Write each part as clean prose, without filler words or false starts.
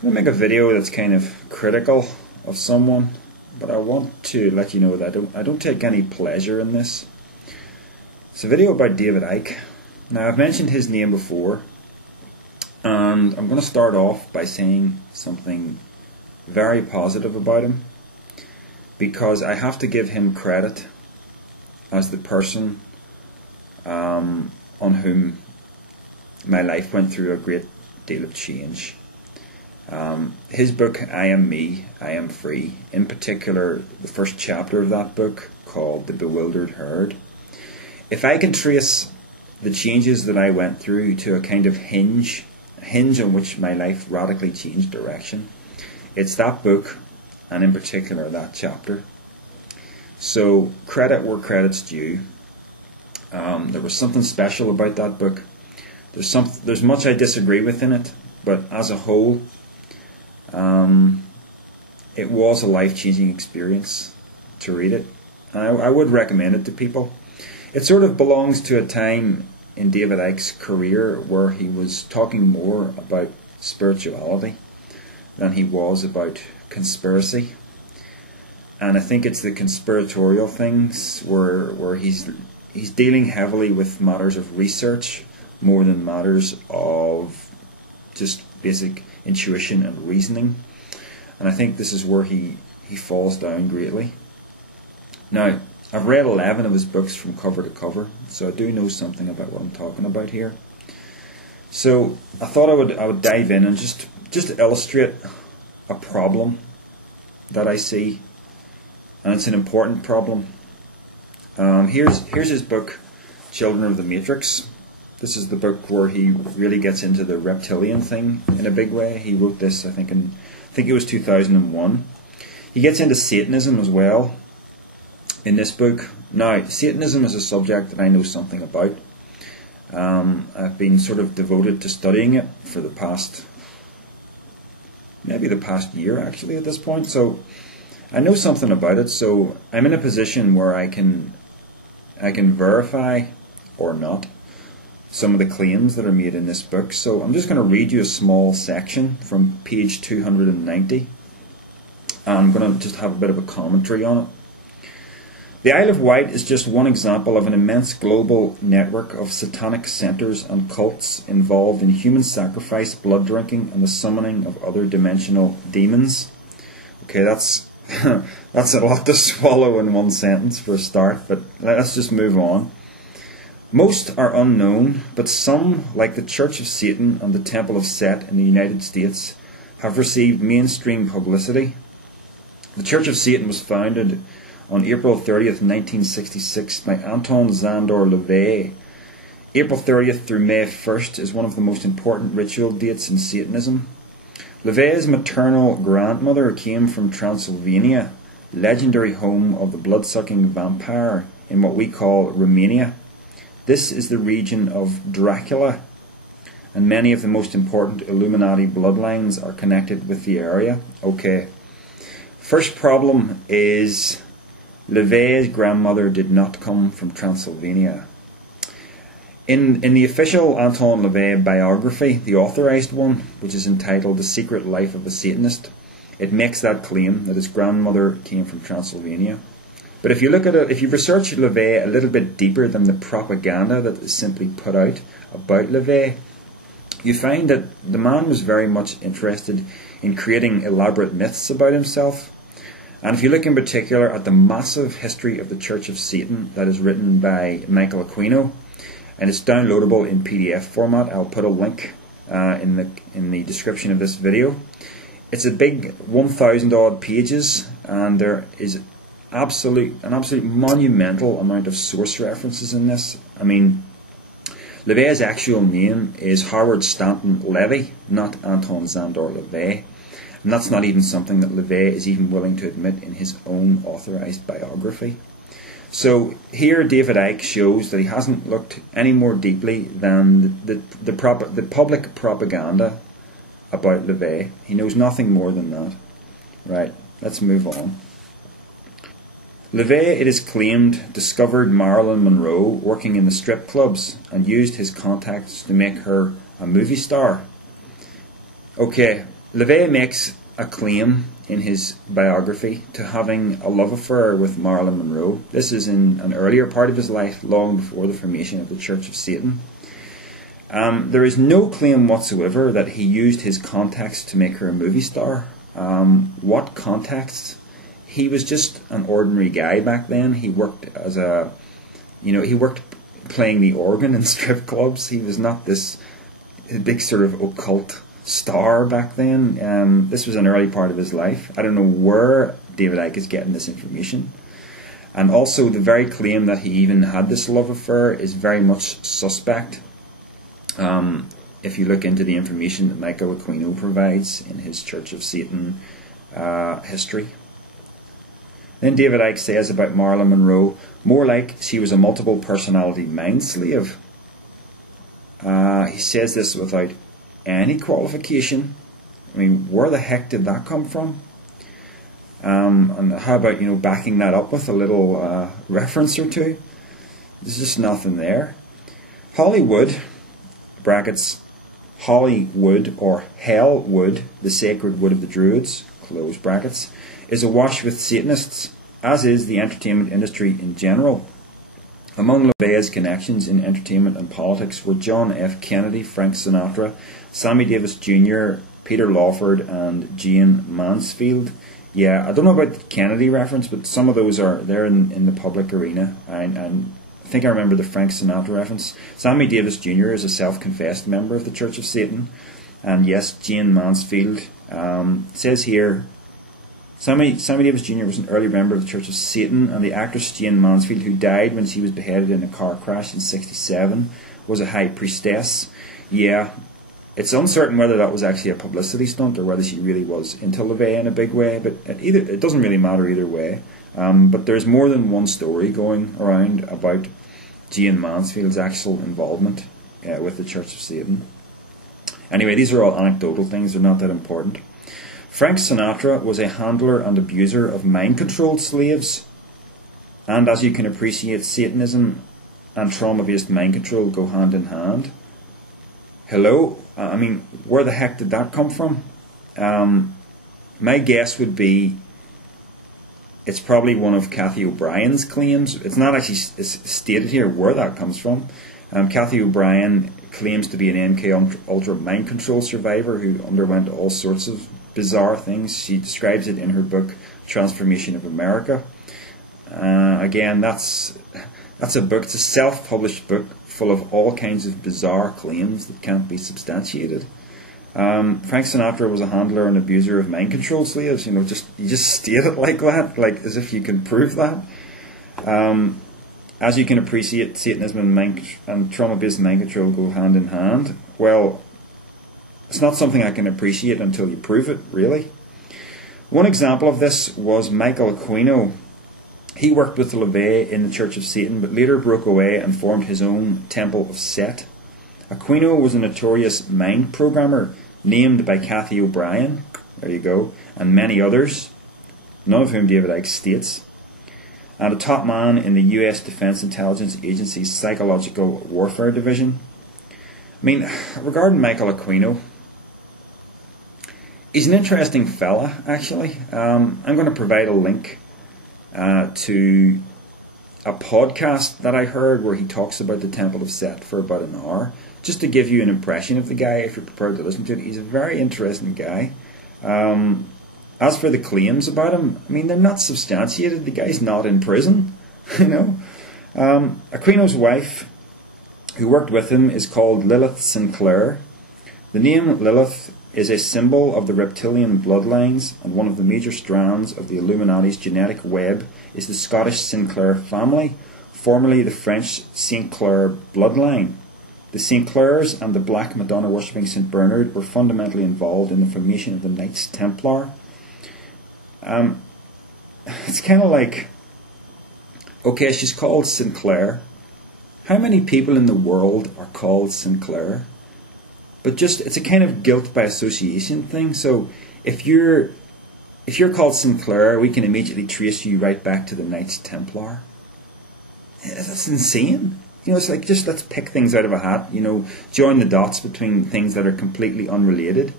I'm going to make a video that's kind of critical of someone, but I want to let you know that I don't take any pleasure in this. It's a video about David Icke. Now, I've mentioned his name before, and I'm going to start off by saying something very positive about him, because I have to give him credit as the person on whom my life went through a great deal of change. His book, I Am Me, I Am Free, in particular the first chapter of that book called The Bewildered Herd. If I can trace the changes that I went through to a kind of hinge on which my life radically changed direction, it's that book, and in particular that chapter. So credit where credit's due. There was something special about that book. There's much I disagree with in it, but as a whole, it was a life-changing experience to read it. And I would recommend it to people. It sort of belongs to a time in David Icke's career where he was talking more about spirituality than he was about conspiracy. And I think it's the conspiratorial things where he's dealing heavily with matters of research more than matters of just basic intuition and reasoning. And I think this is where he falls down greatly. Now, I've read 11 of his books from cover to cover, so I do know something about what I'm talking about here. So I thought I would dive in and just illustrate a problem that I see, and it's an important problem. Here's his book, Children of the Matrix. This is the book where he really gets into the reptilian thing in a big way. He wrote this, I think it was 2001. He gets into Satanism as well in this book. Now, Satanism is a subject that I know something about. I've been sort of devoted to studying it for maybe the past year actually at this point. So I know something about it. So I'm in a position where I can verify or not some of the claims that are made in this book. So I'm just going to read you a small section from page 290. I'm going to just have a bit of a commentary on it. The Isle of Wight is just one example of an immense global network of satanic centres and cults involved in human sacrifice, blood drinking, and the summoning of other dimensional demons. Okay, that's that's a lot to swallow in one sentence for a start, but let's just move on. Most are unknown, but some, like the Church of Satan and the Temple of Set in the United States, have received mainstream publicity. The Church of Satan was founded on April 30th, 1966 by Anton LaVey. April 30th through May 1st is one of the most important ritual dates in Satanism. LaVey's maternal grandmother came from Transylvania, legendary home of the blood-sucking vampire in what we call Romania. This is the region of Dracula, and many of the most important Illuminati bloodlines are connected with the area. Okay, first problem is LaVey's grandmother did not come from Transylvania. In the official Anton LaVey biography, the authorized one, which is entitled The Secret Life of a Satanist, it makes that claim that his grandmother came from Transylvania. But if you look at it, if you research LaVey a little bit deeper than the propaganda that is simply put out about LaVey, you find that the man was very much interested in creating elaborate myths about himself. And if you look in particular at the massive history of the Church of Satan that is written by Michael Aquino, and it's downloadable in PDF format, I'll put a link in the description of this video. It's a big 1,000 odd pages, and there is an absolute monumental amount of source references in this. I mean, LaVey's actual name is Howard Stanton LaVey, not Anton Zandor LaVey. And that's not even something that LaVey is even willing to admit in his own authorized biography. So here David Icke shows that he hasn't looked any more deeply than the public propaganda about LaVey. He knows nothing more than that. Right, let's move on. LaVey, it is claimed, discovered Marilyn Monroe working in the strip clubs and used his contacts to make her a movie star. Okay, LaVey makes a claim in his biography to having a love affair with Marilyn Monroe. This is in an earlier part of his life, long before the formation of the Church of Satan. There is no claim whatsoever that he used his contacts to make her a movie star. What contacts? He was just an ordinary guy back then. He worked as he worked playing the organ in strip clubs. He was not this big sort of occult star back then. This was an early part of his life. I don't know where David Icke is getting this information. And also the very claim that he even had this love affair is very much suspect. If you look into the information that Michael Aquino provides in his Church of Satan history. Then David Icke says about Marilyn Monroe, more like she was a multiple personality mind slave. He says this without any qualification. I mean, where the heck did that come from? And how about, backing that up with a little reference or two? There's just nothing there. Hollywood, brackets, Hollywood or Hellwood, the sacred wood of the Druids, close brackets, is awash with Satanists, as is the entertainment industry in general. Among LaVey's connections in entertainment and politics were John F. Kennedy, Frank Sinatra, Sammy Davis Jr., Peter Lawford, and Jane Mansfield. Yeah, I don't know about the Kennedy reference, but some of those are there in the public arena. And I think I remember the Frank Sinatra reference. Sammy Davis Jr. is a self-confessed member of the Church of Satan. And yes, Jane Mansfield. Says here, Sammy Davis Jr. was an early member of the Church of Satan, and the actress Jane Mansfield, who died when she was beheaded in a car crash in '67, was a high priestess. Yeah, it's uncertain whether that was actually a publicity stunt or whether she really was into LaVey in a big way, but it doesn't really matter either way. But there's more than one story going around about Jane Mansfield's actual involvement with the Church of Satan. Anyway, these are all anecdotal things, they're not that important. Frank Sinatra was a handler and abuser of mind-controlled slaves. And as you can appreciate, Satanism and trauma-based mind control go hand in hand. Hello? I mean, where the heck did that come from? My guess would be it's probably one of Cathy O'Brien's claims. It's not actually stated here where that comes from. Cathy O'Brien claims to be an MK Ultra mind control survivor who underwent all sorts of bizarre things. She describes it in her book Transformation of America. Again, that's a book. It's a self-published book full of all kinds of bizarre claims that can't be substantiated. Frank Sinatra was a handler and abuser of mind control slaves. You just state it like that, like as if you can prove that. As you can appreciate, Satanism and trauma-based mind control go hand in hand. Well, it's not something I can appreciate until you prove it, really. One example of this was Michael Aquino. He worked with LaVey in the Church of Satan, but later broke away and formed his own Temple of Set. Aquino was a notorious mind programmer named by Cathy O'Brien, there you go, and many others, none of whom David Icke states, and a top man in the US Defense Intelligence Agency's Psychological Warfare Division. I mean, regarding Michael Aquino, he's an interesting fella, actually. I'm going to provide a link to a podcast that I heard where he talks about the Temple of Set for about an hour, just to give you an impression of the guy if you're prepared to listen to it. He's a very interesting guy. As for the claims about him, I mean, they're not substantiated. The guy's not in prison, Aquino's wife, who worked with him, is called Lilith Sinclair. The name Lilith is a symbol of the reptilian bloodlines, and one of the major strands of the Illuminati's genetic web is the Scottish Sinclair family, formerly the French St. Clair bloodline. The St. Clairs and the Black Madonna worshipping St. Bernard were fundamentally involved in the formation of the Knights Templar. It's kind of like, okay, she's called Sinclair. How many people in the world are called Sinclair? But just, it's a kind of guilt by association thing. So if you're called Sinclair, we can immediately trace you right back to the Knights Templar. That's insane. It's like, just let's pick things out of a hat, join the dots between things that are completely unrelated.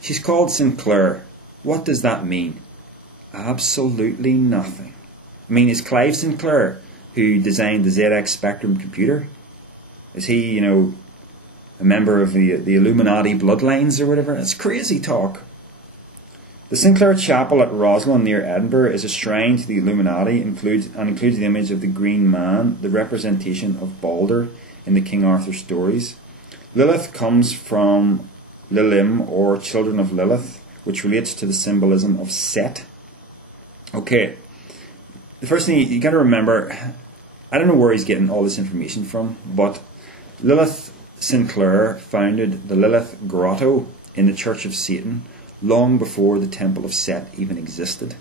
She's called Sinclair. What does that mean? Absolutely nothing. I mean, is Clive Sinclair, who designed the ZX Spectrum computer, is he, a member of the Illuminati bloodlines or whatever? It's crazy talk. The Sinclair Chapel at Roslin near Edinburgh is a shrine to the Illuminati and includes the image of the Green Man, the representation of Balder in the King Arthur stories. Lilith comes from Lilim, or children of Lilith, which relates to the symbolism of Set. Okay, the first thing you got to remember, I don't know where he's getting all this information from, but Lilith Sinclair founded the Lilith Grotto in the Church of Satan long before the Temple of Set even existed.